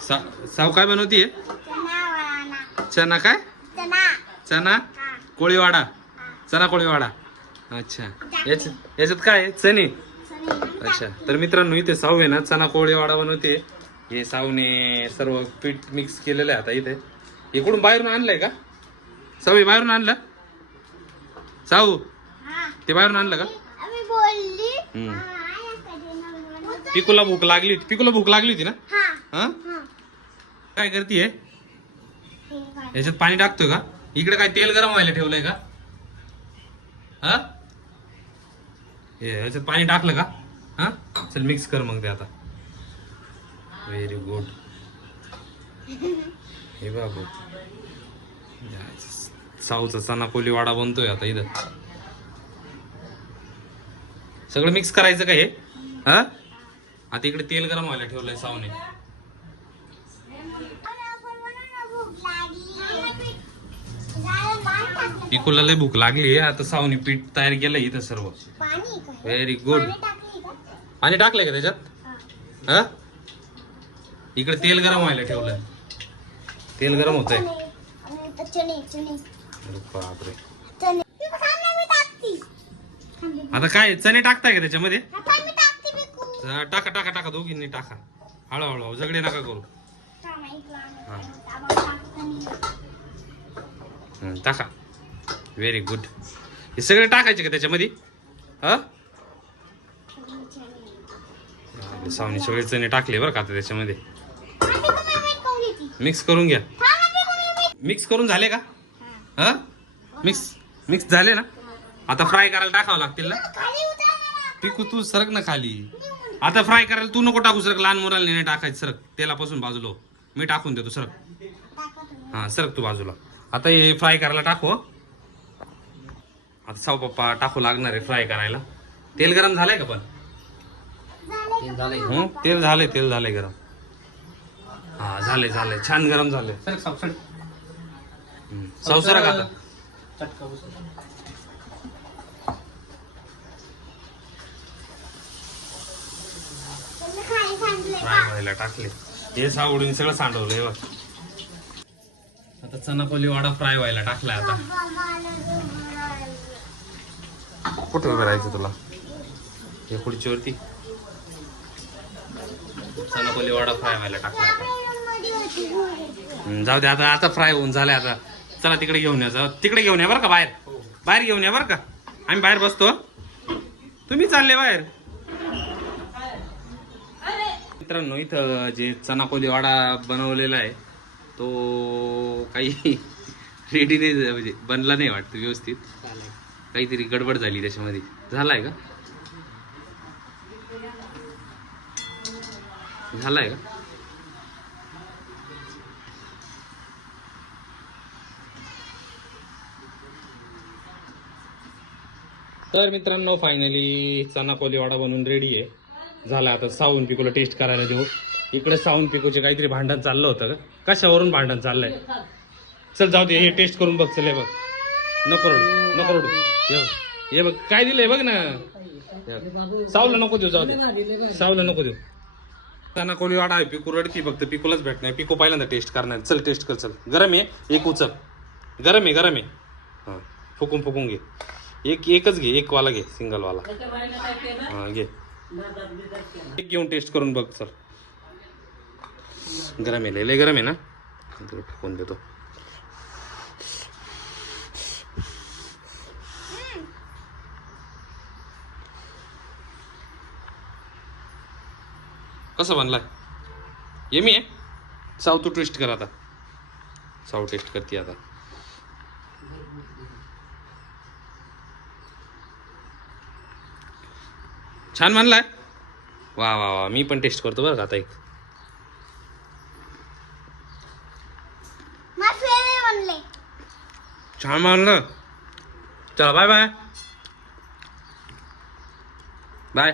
साऊ काय बनवतीये? चना काय? चना कोळीवाडा. चना कोळीवाडा. अच्छा, याच्यात काय आहे? चणे. अच्छा, तर मित्रांनो इथे साऊ आहे ना चना कोळीवाडा बनवते. हे साऊने सर्व पीठ मिक्स केलेलं आहे आता इथे. इकडून बाहेरून आणलंय का साऊ? हे बाहेरून आणलं साऊ? ते बाहेरून आणलं का? पिकूला भूक लागली होती. पिकूला भूक लागली होती ना? हा, काय करतीये? याच्यात पाणी टाकतोय का? इकडे काय तेल गरम व्हायला ठेवलंय का? हा, याच्यात पाणी टाकलं का? हा, चल मिक्स कर मग ते आता. Very good. हे बाबू साऊचा चना कोलीवाडा बनतोय आता इथं. सगळं मिक्स करायचं का हे? हा, आता इकडे तेल गरम व्हायला ठेवलंय साऊने. पिकोला लय भूक लागली. आता साऊने पीठ तयार केलंय इथं सर्व. Very good. पाणी टाकलंय का त्याच्यात? हा, इकडे तेल गरम व्हायला ठेवलंय. तेल गरम होतंय. बापरे, आता काय चणे टाकताय का त्याच्यामध्ये? टाका टाका टाका, दोघींनी टाका. हळूहळू, झगडे नका करू. टाका. Very good. हे सगळे टाकायचे का त्याच्यामध्ये? हा, सावनी सगळे चणे टाकले बरं का आता त्याच्यामध्ये. मिक्स करून घ्या. मिक्स करून झाले का? हा, मिक्स झाले ना? आता फ्राय करायला टाकावं लागतील ना? पिकू तू सरक ना खाली. आता फ्राय करायला तू नको टाकू, सरक. लहान मुलाला नाही टाकायचं, सरक. तेलापासून बाजूला मी टाकून देतो, सरक. हा, सरक तू बाजूला. आता हे फ्राय करायला टाकू. आता साऊ पप्पा टाकू लागणार आहे फ्राय करायला. तेल गरम झालंय का? पण तेल झालंय गरम. हा, झालंय छान गरम झालंय. साऊ सरक आता. फ्राय व्हायला टाकले. हे सावडून सगळं सांडवलंय बघ. आता चना कोलीवाडा फ्राय व्हायला टाकलाय. आता कुठे उभं राहायचं तुला? हे खुर्चीवरती. चना कोलीवाडा फ्राय व्हायला टाकलाय आता. जाऊ दे आता फ्राय होऊन झालाय. आता चला तिकडे घेऊन या. तिकडे घेऊन या बरं का, बाहेर घेऊन या बरं का. आम्ही बाहेर बसतो, तुम्ही चालले बाहेर. मित्रांनो इथं जे चना कोलीवाडा बनवलेला आहे तो काही रेडी नाही, म्हणजे बनला नाही वाटतं व्यवस्थित. काहीतरी गडबड झाली त्याच्यामध्ये. झालाय का? तर मित्रांनो फायनली चना कोलीवाडा बनवून रेडी आहे. झाला. आता साऊन पिकूला टेस्ट करायला देऊ. इकडे साऊन पिकूचे काहीतरी भांडण चाललं होतं का? कशावरून भांडण चाललंय? चल जाऊ दे, हे टेस्ट करून बघ. चल हे बघ. नको रडू. हे बघ काय दिलंय बघ ना. साऊला नको देऊ, जाऊ दे. साऊला नको देऊ. चना कोलीवाडा आहे. पिकू रडकी, फक्त पिकूलाच भेटणार. पिकू पहिल्यांदा टेस्ट करणार. चल टेस्ट कर. चल. गरम आहे. एक उचल. गरम आहे. हा, फुकून घे. एकच घे. एक वाला घे, सिंगल वाला. हा घे. एक घेऊन टेस्ट करून बघ. चल. गरम आहे, लय गरम आहे ना. फेकून देतो. कसं बनलाय? यमी आहे. साऊ तू टेस्ट कर आता. साऊ टेस्ट करते आता. छान बनलाय. वा, मी पण टेस्ट करतो बरं का आता. एक छान बनलं. चला बाय.